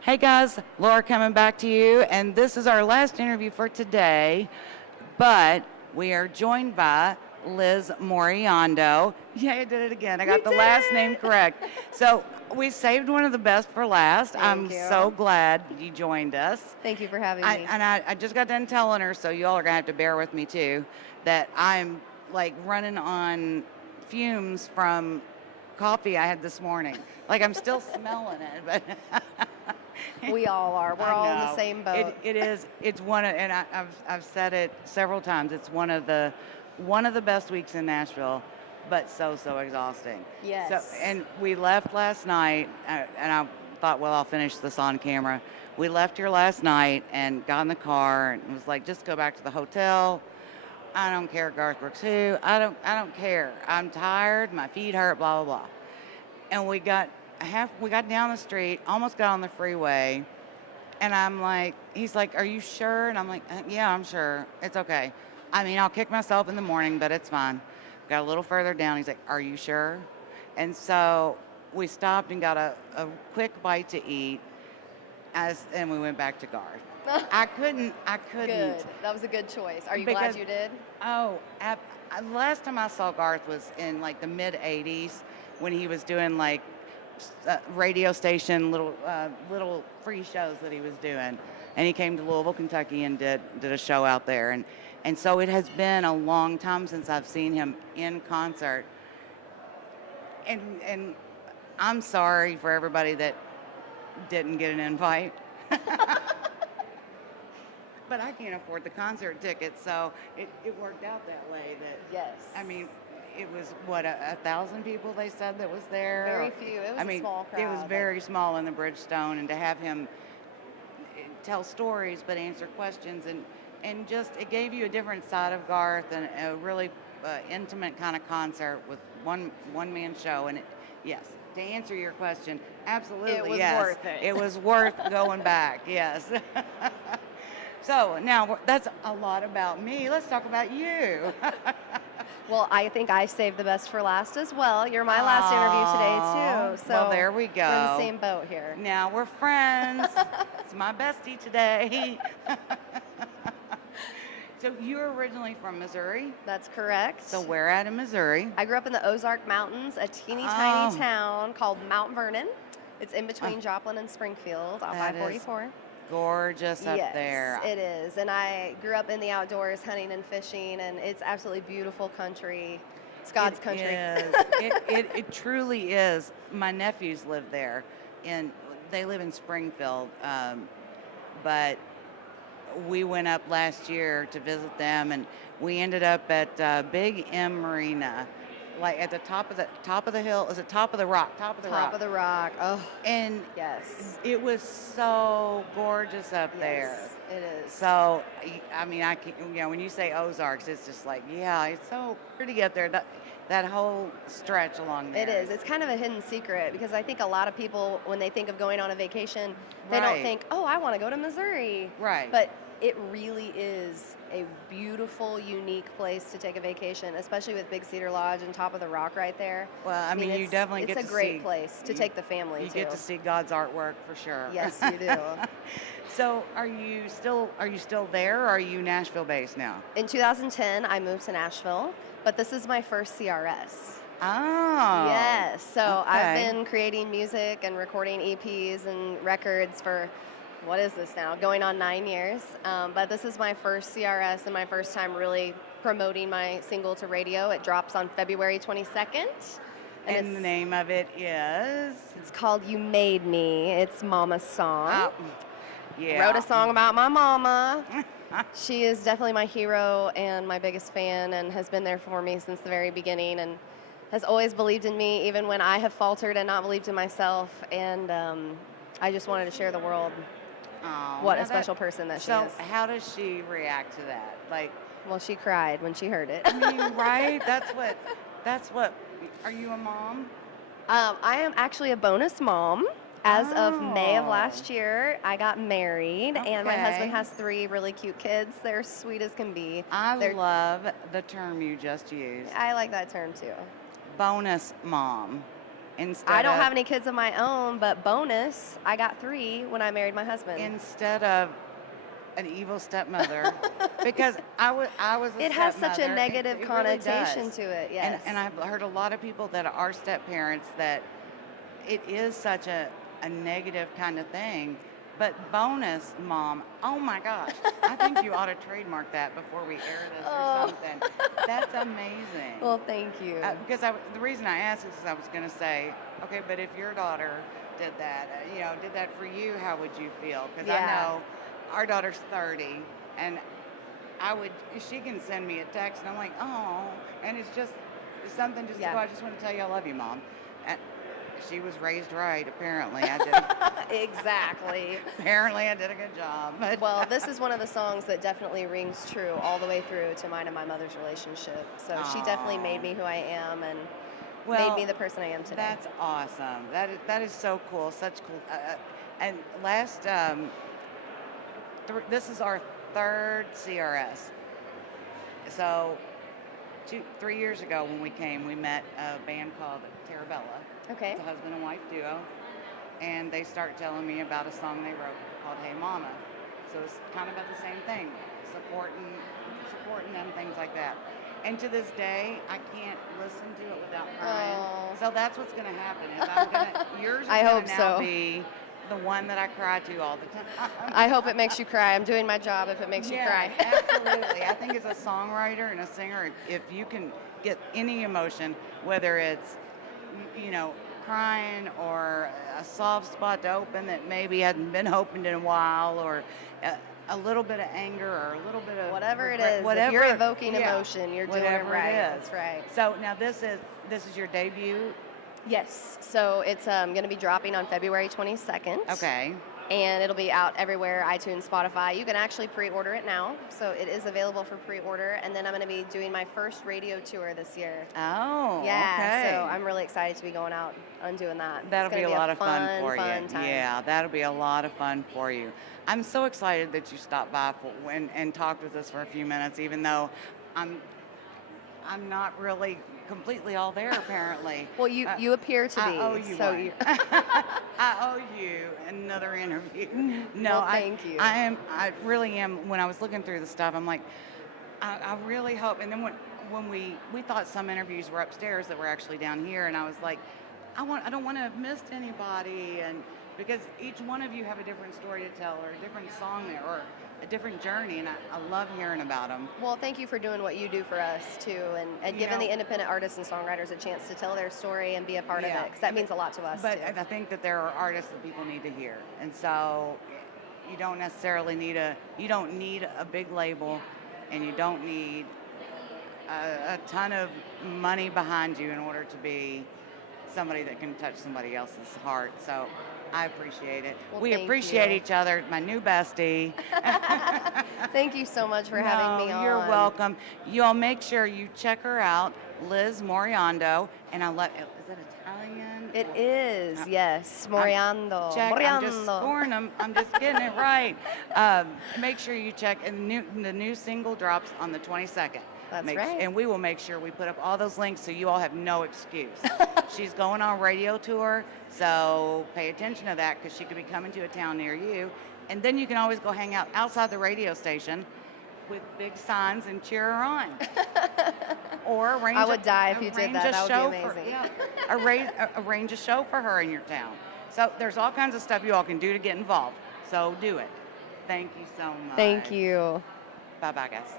Hey guys, Laura coming back to you, and this is our last interview for today, but we are joined by Liz Moriondo. Yeah, I did it again. I got the last name correct. So we saved one of the best for last. I'm Thank you. so glad you joined us. Thank you for having me. I just got done telling her, so y'all are going to have to bear with me too, that I'm like running on fumes from coffee I had this morning. Like I'm still smelling it, but We all are. We're all in the know. same boat. It is. It's one of, and I've said it several times. It's one of the best weeks in Nashville, but so exhausting. Yes. So, and we left last night, and I thought, well, I'll finish this on camera. We left here last night and got in the car and was like, just go back to the hotel. I don't care, Garth Brooks who. I don't care. I'm tired. My feet hurt. Blah blah blah. And we got down the street, almost got on the freeway, and I'm like, he's like, are you sure? And I'm like, yeah, I'm sure. It's okay. I mean, I'll kick myself in the morning, but it's fine. Got a little further down. He's like, are you sure? And so we stopped and got a quick bite to eat, and we went back to Garth. I couldn't. Good. That was a good choice. Are you glad you did? Oh, last time I saw Garth was in like the mid '80s when he was doing like radio station little free shows that he was doing, and he came to Louisville, Kentucky, and did a show out there, and so it has been a long time since I've seen him in concert, and I'm sorry for everybody that didn't get an invite. But I can't afford the concert tickets, so it worked out that way. That Yes. I mean, it was what 1,000 people they said that was there. Very few. It was a small crowd. It was very small in the Bridgestone, and to have him tell stories but answer questions and just it gave you a different side of Garth and a really intimate kind of concert with one man show. And yes, to answer your question, absolutely It was yes. worth it. It was worth going back. Yes. So now that's a lot about me. Let's talk about you. Well, I think I saved the best for last as well. You're my last interview today, too. So well, there we go. We're in the same boat here. Now we're friends. It's my bestie today. So you're originally from Missouri? That's correct. So where at in Missouri? I grew up in the Ozark Mountains, a teeny tiny town called Mount Vernon. It's in between Joplin and Springfield off I-44. Gorgeous up there. Yes, it is. And I grew up in the outdoors, hunting and fishing, and it's absolutely beautiful country. It's God's country. It truly is. My nephews live there, and they live in Springfield, but we went up last year to visit them, and we ended up at Big M Marina, like at the top of the hill. Is it top of the rock? Top of the rock. Oh, and yes, it was so gorgeous up there. It is. So I mean, I can, when you say Ozarks, it's just like, yeah, it's so pretty up there. That whole stretch along there. It is. It's kind of a hidden secret because I think a lot of people, when they think of going on a vacation, they don't think, oh, I want to go to Missouri. Right. But it really is a beautiful, unique place to take a vacation, especially with Big Cedar Lodge and top of the rock right there. Well, I mean, you definitely get to see. It's a great place to take the family You to. get to see God's artwork for sure. Yes, you do. So, are you still there, or are you Nashville based now? In 2010, I moved to Nashville, but this is my first CRS. Oh. Yes. So okay. I've been creating music and recording EPs and records for, what is this now? Going on 9 years. But this is my first CRS and my first time really promoting my single to radio. It drops on February 22nd. And the name of it is? It's called You Made Me. It's Mama's song. Oh, yeah. Wrote a song about my mama. She is definitely my hero and my biggest fan and has been there for me since the very beginning and has always believed in me even when I have faltered and not believed in myself. And I just wanted to share the world what a special person that she is. So how does she react to that? Like, well, she cried when she heard it. I mean, right? That's what, are you a mom? I am actually a bonus mom. As of May of last year, I got married, and my husband has 3 really cute kids. They're sweet as can be. I love the term you just used. I like that term, too. Bonus mom. instead I don't of have any kids of my own, but bonus, I got 3 when I married my husband. instead of an evil stepmother, because I was a It has stepmother. such a negative It really connotation does. to it, yes. And I've heard a lot of people that are step parents that it is such a negative kind of thing. But bonus, mom, oh my gosh, I think you ought to trademark that before we air this or Oh. something. That's amazing. Well, thank you. Because the reason I asked is I was going to say, okay, but if your daughter did that, did that for you, how would you feel? Because I Yeah. know our daughter's 30, and she can send me a text, and I'm like, oh, and it's something just to Yeah. go, I just want to tell you I love you, mom. And she was raised right, apparently. Exactly. Apparently I did a good job. But Well, this is one of the songs that definitely rings true all the way through to mine and my mother's relationship. So she definitely made Aw. me who I am and made Well, me the person I am today. that's awesome. That is so cool. Such cool. And last, this is our third CRS. So 3 years ago when we came, we met a band called Terabella. Okay. It's a husband and wife duo, and they start telling me about a song they wrote called "Hey Mama." So it's kind of about the same thing, supporting them, things like that. And to this day, I can't listen to it without crying. Oh. So that's what's going to happen. Is I'm gonna yours is I going hope to now so. be the one that I cry to all the time. I hope it makes you cry. I'm doing my job if it makes you cry. Absolutely. I think as a songwriter and a singer, if you can get any emotion, whether it's, crying or a soft spot to open that maybe hadn't been opened in a while, or a little bit of anger or a little bit of Whatever it regret, is, whatever, if you're evoking yeah, emotion, you're doing it whatever right. it is. That's right. So now this is your debut. Yes. So it's going to be dropping on February 22nd. Okay. And it'll be out everywhere, iTunes, Spotify. You can actually pre-order it now, so it is available for pre-order. And then I'm going to be doing my first radio tour this year. Oh, Yeah, okay. so I'm really excited to be going out and doing that. That'll It's be gonna a lot of fun for you. Fun time. Yeah, that'll be a lot of fun for you. I'm so excited that you stopped by and talked with us for a few minutes, even though I'm not really completely all there apparently. Well, you appear to be. I owe you so one. you I owe you another interview. No, Well, thank you. I really am. When I was looking through the stuff, I'm like, I really hope. And then when we thought some interviews were upstairs that were actually down here, and I was like, I don't want to have missed anybody, and because each one of you have a different story to tell, or a different song there, or a different journey, and I love hearing about them. Well, thank you for doing what you do for us too, and You giving know- the independent artists and songwriters a chance to tell their story and be a part of Yeah. it, because that means a lot to us But too. I think that there are artists that people need to hear, and so you don't necessarily need a big label, and you don't need a ton of money behind you in order to be somebody that can touch somebody else's heart. So I appreciate it. Well, We thank appreciate you. each other. My new bestie. Thank you so much for having me on. You're welcome. You all make sure you check her out, Liz Moriondo. And is that Italian? It is, yes. Moriondo. I'm just Moriondo. scoring them. I'm just getting it right. Make sure you check. And the new single drops on the 22nd. That's right. And we will make sure we put up all those links so you all have no excuse. She's going on a radio tour, so pay attention to that because she could be coming to a town near you. And then you can always go hang out outside the radio station with big signs and cheer her on. Or arrange I would die if you did arrange that. a That would show be for- amazing. yeah, arrange a show for her in your town. So there's all kinds of stuff you all can do to get involved. So do it. Thank you so much. Thank you. Bye-bye, guys.